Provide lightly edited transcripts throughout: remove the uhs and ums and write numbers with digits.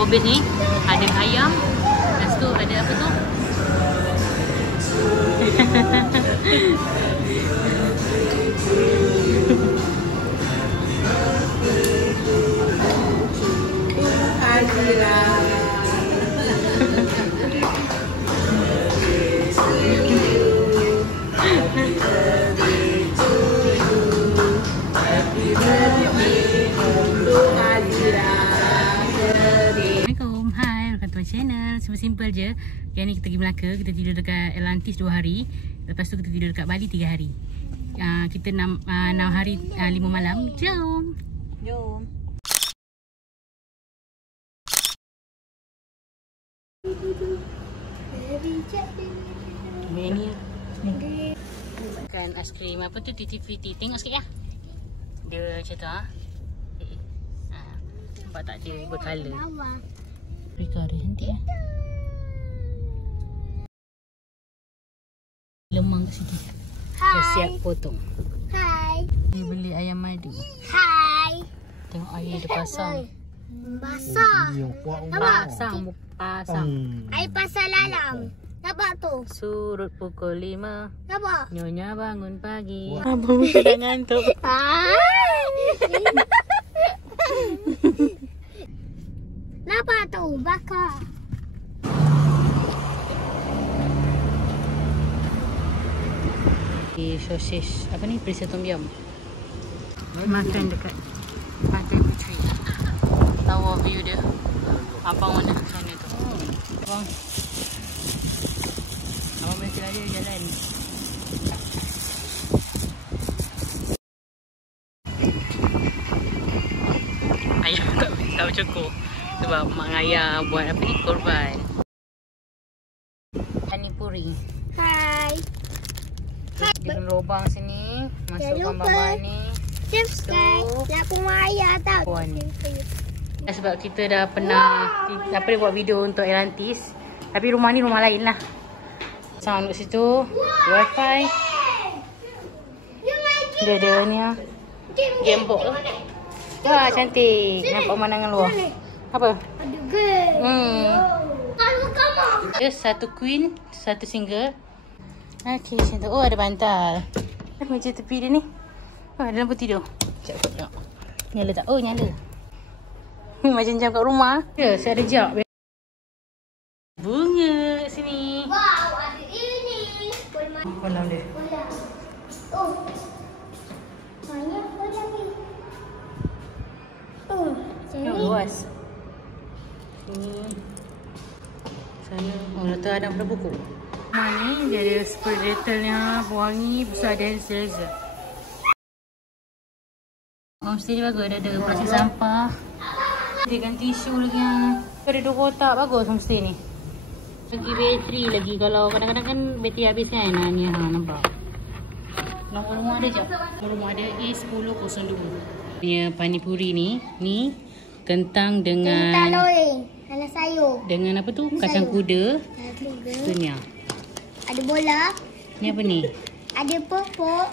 four base ni ada ayam. Lepas tu ada apa tu? Assalamualaikum, hai, welcome to my channel. Simple je. Yang ni kita pergi Melaka, kita tidur dekat Atlantis 2 hari. Lepas tu kita tidur dekat Bali 3 hari. Kita 6 hari 5 malam. Jom. Ini makan aiskrim apa tu, TTVT. Tengok sikit ya. Dia macam tu nampak tak dia bercolour. Mereka ada cantik ya. Lemang kat sini. Dah siap potong. Hai. Dia beli ayam madu. Hai. Tengok air dia pasang. Basah. Pasang. Air pasal lalam. Nampak tu? Surut pukul 5. Nampak? Nyonya bangun pagi. Abang sedang ngantuk. Nampak tu? Bakar. Sosis. Apa ni? Perisa tom yum. Makan dekat Pantai Puteri. Tower view dia. Abang mana sana tu? Abang mesti ada jalan. Ayah tak bercukur. Sebab mak ayah buat apa ni? Korban. Panipuri. Hai. Dia kena lubang sini. Masukkan bawah ni. Subscribe. Lapung ayah tau. Puan. Sebab kita dah pernah buat video untuk Atlantis. Tapi rumah ni rumah lain lah. Sound kat situ. Wifi. Dia ada ni lah. Gamebox tu. Wah, cantik. Nampak pemandangan luar. Apa? Ada girl. Kalau kamu. Dia satu queen, satu single. Okey, macam tu. Oh, ada bantal. Meja tepi dia ni. Oh, ada lampu tidur. Sekejap aku tengok. Nyala tak? Oh, nyala. Macam jam kat rumah. Ya, saya ada jap. Bunga kat sini. Wow, ada ini. Kolam dia. Oh. Banyak kolam ni. Oh, Tengok luas. Sini. Sana. Oh, letak ada pada buku. Rumah ni dia ada spray detailing pewangi. Lepas tu ada hand sanitizer. Homestay dia bagus. Dia ada plastik sampah. Dia ganti tisu lagi. Ada 2 kotak. Bagus homestay ni. Lagi bateri lagi. Kalau kadang-kadang kan bateri habis kan. Ni nampak. Nombor rumah ada je. Nombor rumah dia A1002. Punya panipuri ni kentang dengan Kentang goreng. Ada sayur. dengan apa tu? Kacang kuda. Tu ni. Ada bola. Ni apa ni? Ada pupuk.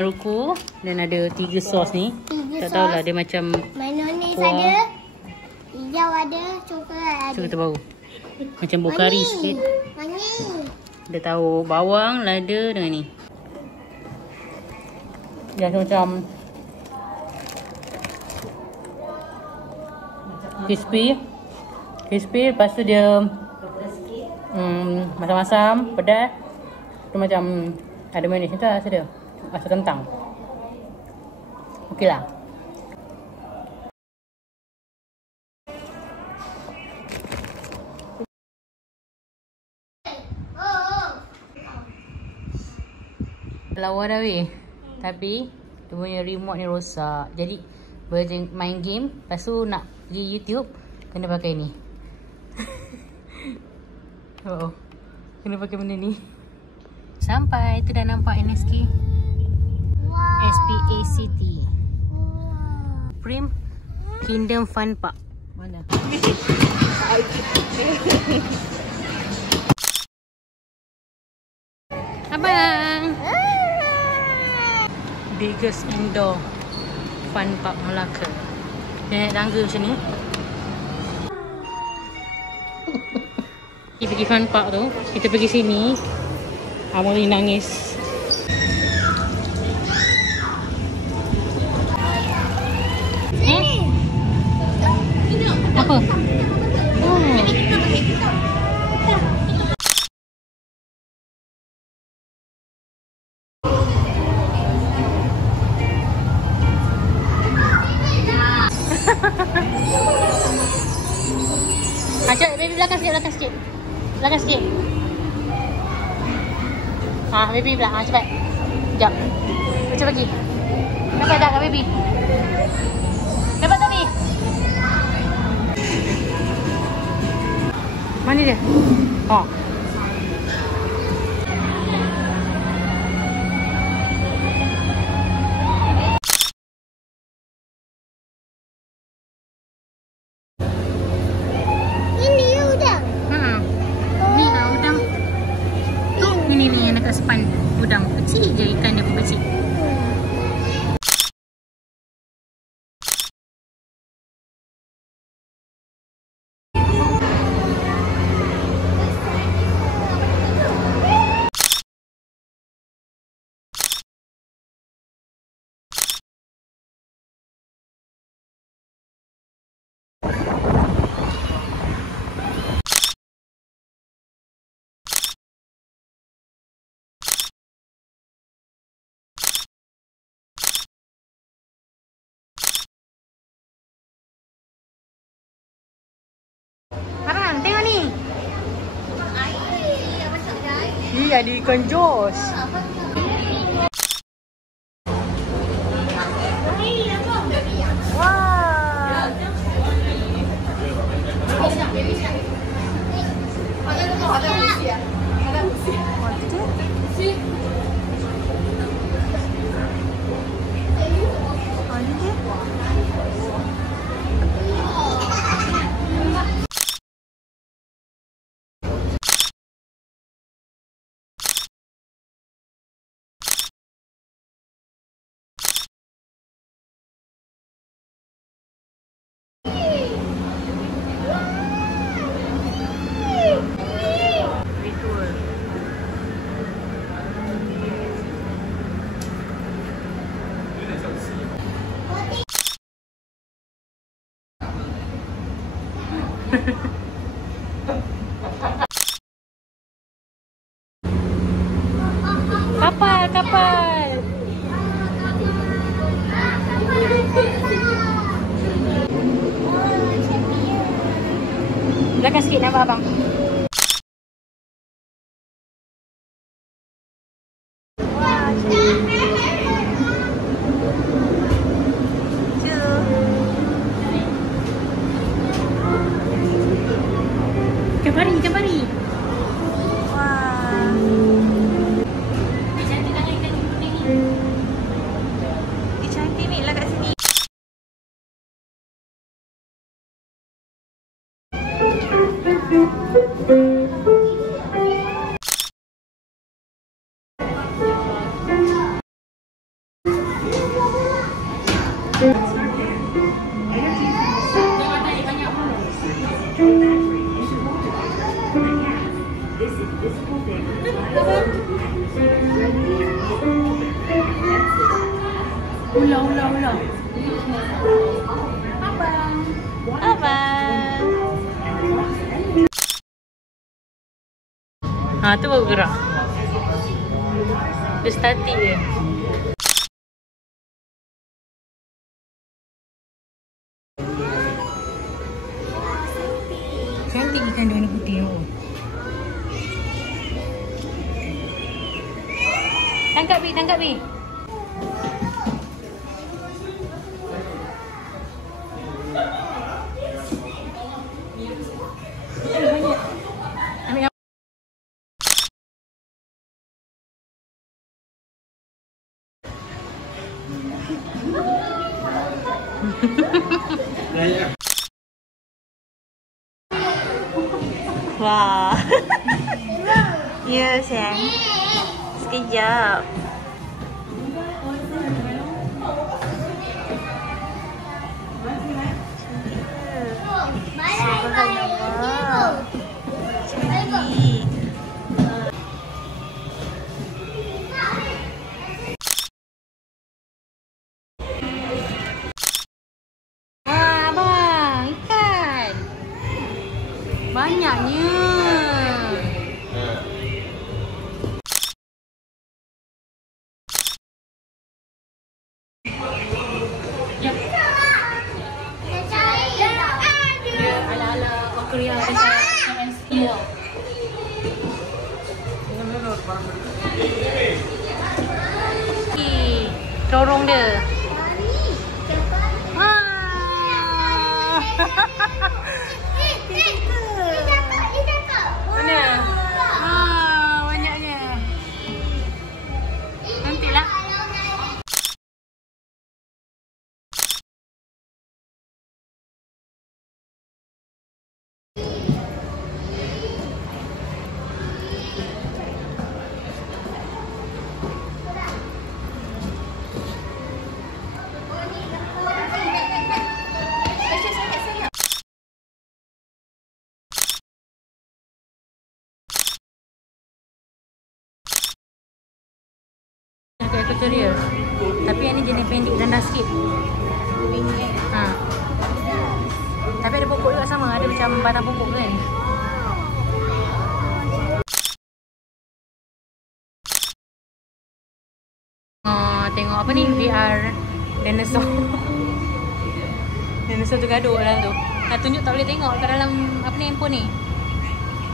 Roko dan ada 3 sos ni. 3 Tak tahulah dia macam mayonis kuah. ada. Hijau ada. Coklat ada. tu kita baru. Macam bau kari sikit. Manis. Dia tahu bawang, lada dengan ni. Dia macam crispy. Lepas tu dia masam-masam, pedas. Tu macam ada manis macam tu rasa dia. Rasa kentang. Okey lah. Lawa dah weh. Tapi dia punya remote ni rosak. Jadi main game, lepas tu nak pergi YouTube kena pakai ni. Kena pakai benda ni. Sampai tu dah nampak NSK. Wow. SPA City. Prim Kingdom Fun Park. Mana? Abang. Biggest indoor fun park Melaka. Dia naik tangga macam ni. Kita pergi fun park tu. Kita pergi sini. Molly nangis. Apa? Oh. Acak, baby belakang sikit, belakang sikit. Belakang sikit. Baby belakang, cepat. Sekejap. Macam pergi. Dapat tak, baby? Dapat tak, baby? Mana dia? Oh. Ni yang dekat sepan udang. Kecil je ikan dia pun kecil. Farhan, tengok ni. Iya, ada ikan jos. Wah. Kapal, kapal. Belakang sikit nampak abang. Ikan pari, ikan pari. Wah. Cantik tangan ikan kuning ni. Cantik ni lah kat sini. Ular. Abang. Tu baru gerak. Dia statik je. Cantik ikan dia warna putih tu. Tangkap Bi, tangkap Bi. Wah. Ya, sayang. Sekejap. Banyaknya. Dia ala-ala Korea dekat MSQ tau. Corong dia. Mana? Banyaknya. Nantilah. Equatorial. Tapi yang ni jenis pendek rendah sikit. Ha. Tapi ada pokok juga sama, ada macam batang pokok kan. Tengok apa ni? VR dinosaur. Dinosaur tu gaduh dalam tu. Nak tunjuk tak boleh tengok kat dalam apa ni handphone ni.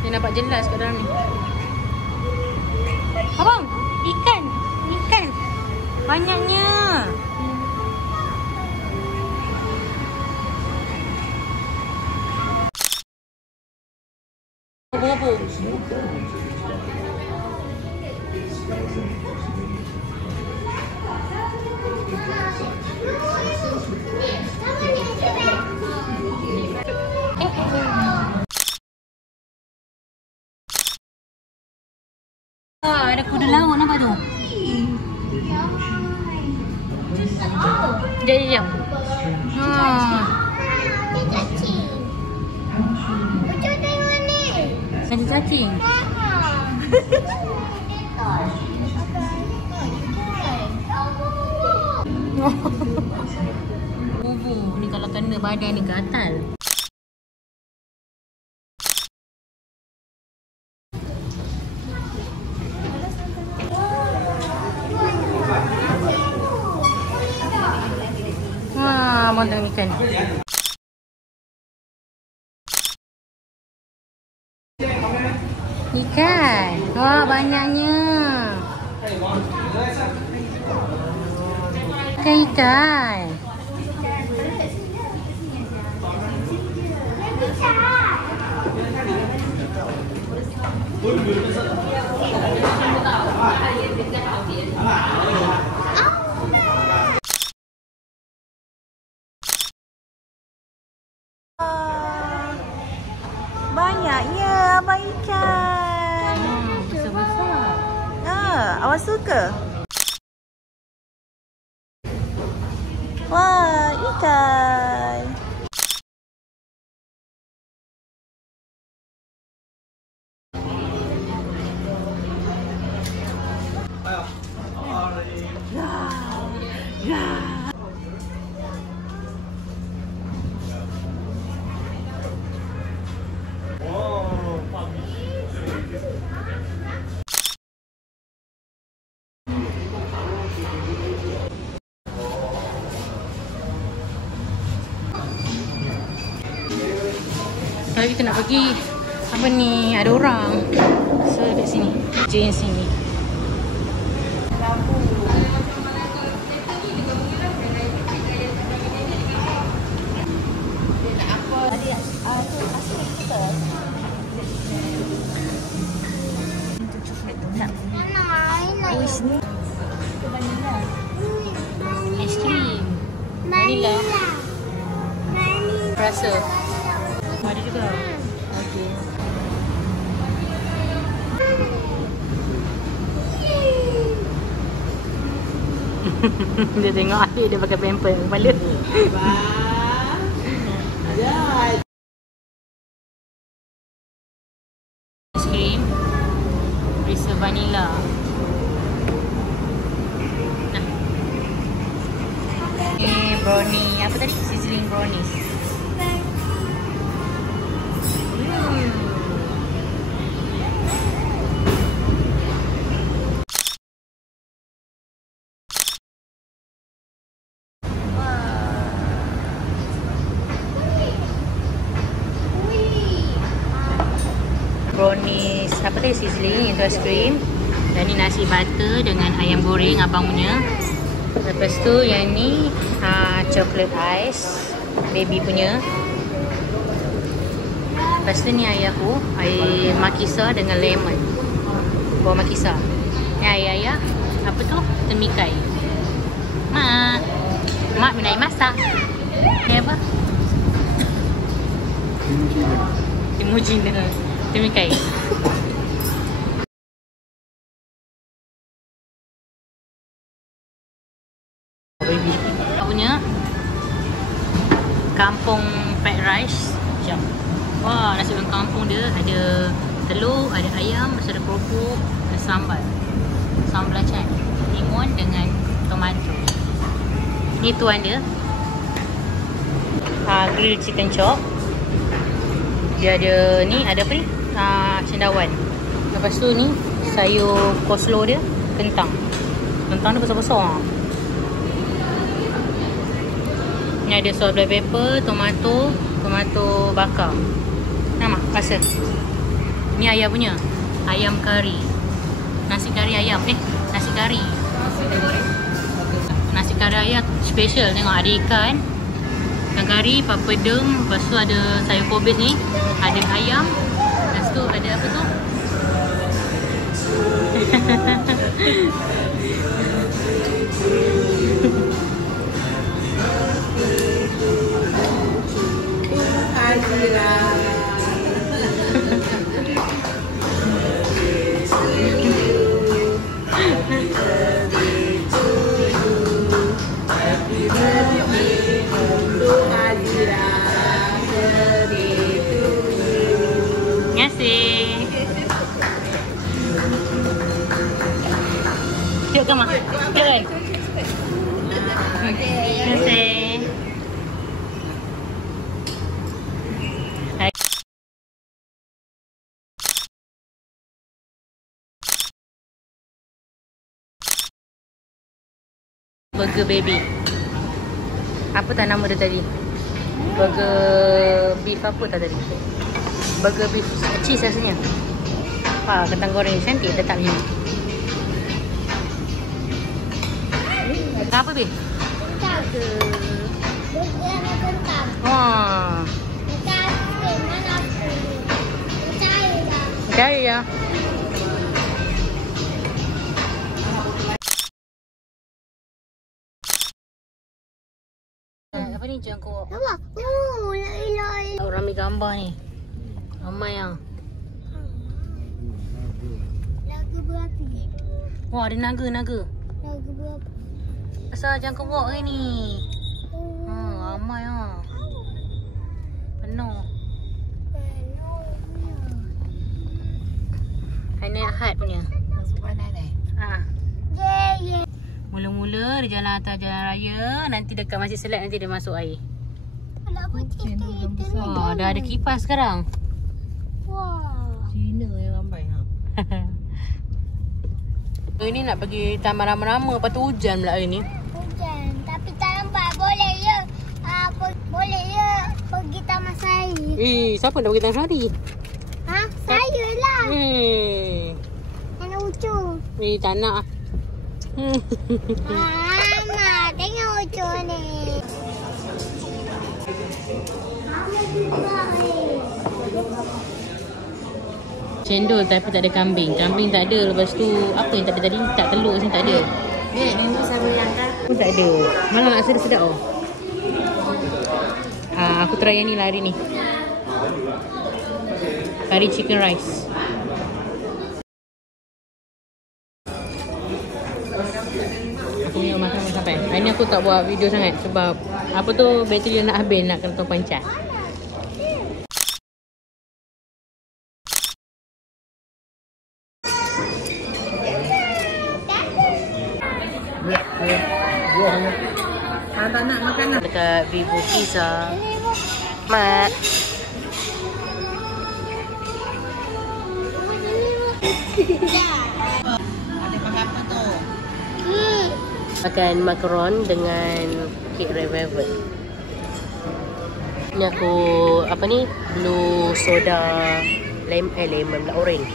Dia nampak jelas kat dalam ni. Abang, ikan. Ikan. Banyaknya. Bobo. Ada kuda laut nampak tu. Jap. Cacing. Macam tengok ni. Cacing. Ni kalau kena badan ni gatal. Montong ikan. Ikan. Wah, banyaknya. Ikan. Banyaknya abang ikan. Besar-besar. Awak suka? Wah, ikan. Kalau kita nak pergi apa ni, ada orang. So dekat sini, Jane sini. Es krim. Vanilla. Rasa. Ada juga. Okey. Dia tengok adik dia pakai pamper kepala. Es krim. Rasa vanilla. Nah. Brownie. Apa tadi? Sizzling brownies. apa tadi, sizzling, itu aiskrim. Dan ni nasi butter dengan ayam goreng abang punya. Lepas tu yang ni chocolate ice, baby punya. Lepas tu ni air aku, air makisa dengan lemon, buah makisa. Ni air ayah, apa tu, temikai. Mak minai masak. Ni apa? Timun Cina. Temikai. Baby. Aku punya kampung fried rice. Jom. Wah, nasi goreng kampung dia ada telur, ada ayam, ada keropok, ada sambal. Sambal belacan, timun dengan tomato. Ni tuan dia. Grill chicken chop. Dia ada ni, ada apa ni? Cendawan. Lepas tu ni sayur coleslaw dia, kentang. Kentang dia besar-besar. Ni ada salt black pepper, tomato bakar. Nama, rasa. Ni ayam punya. Ayam kari. Nasi kari ayam. Nasi kari. Nasi kari ayam special. Tengok ada ikan kari, papadum. Lepas tu ada sayur kobis ni. Ada ayam. Lepas tu ada apa tu? Tengok kan, Mak? Tengok kan? Terima kasih. Burger baby. Apa tak nama dia tadi? Burger beef apa tak tadi? Burger beef cheese rasanya. Kentang goreng cantik letak macam ni. Apa Bih? Kentang. Burger dengan kentang. Wah. Kentang mana aku? Percaya dah. Percaya ya. Apa ni jangkau? Apa? Lai. Orang ambil gambar ni. Ramai yang. Lagu berapi. Wah, ada naga. Lagu berapa? Pasal jangkau walk hari ni. Ramai ah. Penuh. Hai naik Ahad punya. Masuk mana ni? Yeah. Mula-mula dia jalan atas jalan raya, nanti dekat Masjid Selat nanti dia masuk air. Nak putih tu. Wah, dah ada kipas sekarang. Wah. Cina yang ramai ha. Hari ni nak pergi taman rama-rama, lepas tu hujan pula hari ni. Hujan. Tapi tak nampak. Boleh je. Boleh je pergi taman sari. Siapa nak pergi taman sari? Saya lah. Anak ucu. Tak nak. Mama, tengok ucu ni. Cendol tapi tak ada kambing. Kambing tak ada. Lepas tu apa yang tak ada tadi? Tak telur sini tak ada. Ni sama yang kan? Pun tak ada. Malah nak sedap-sedap oh. Aku try yang ni lah hari ni. Curry chicken rice. Aku punya makan sampai. Hari ni aku tak buat video sangat sebab apa tu, bateri dah nak habis, nak kena tumpang cat. Tak nak makan lah. Dekat Vivo Pizza. Mat. Ada pakai apa tu? Makan macaron dengan cake red velvet. Ni aku apa ni? Blue soda lemon pula, orange.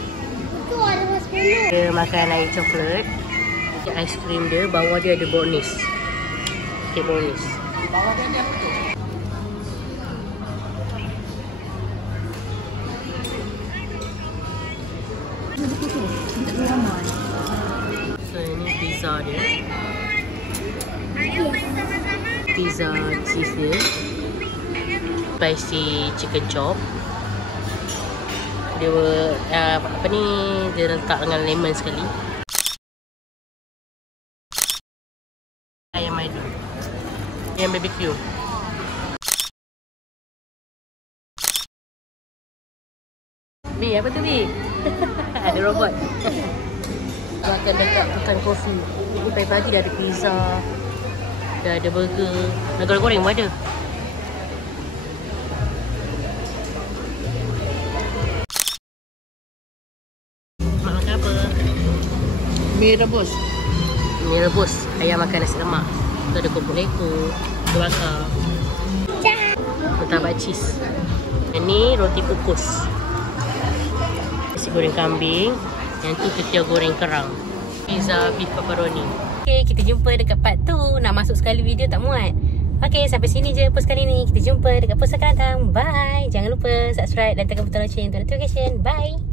Dia makan air coklat. Aiskrim dia, bawah dia ada brownies. Okay, brownies. Bawah dia ada apa tu? So ini pizza dia. Pizza cheese dia. Spicy chicken chop. Dia apa ni, dia letak dengan lemon sekali. Ayam madu. Ayam BBQ. Bi, apa tu Bi? Ada robot. Dia akan dekat makan kopi. Ni pagi-pagi dah ada pizza. Dah ada burger. Nak goreng-goreng pun ada. Mak makan apa? Mi rebus. Mi rebus. Ayam makan nasi lemak. Tu ada kerupuk leko. Tu bakar. Murtabak cheese. Yang ni roti kukus. Nasi goreng kambing. Yang tu ketiau goreng kerang. Pizza beef pepperoni. Okay, kita jumpa dekat part tu. Nak masuk sekali video tak muat. Okay, sampai sini je post kali ni. Kita jumpa dekat post akan datang. Bye. Jangan lupa subscribe dan tekan butang loceng untuk notification. Bye.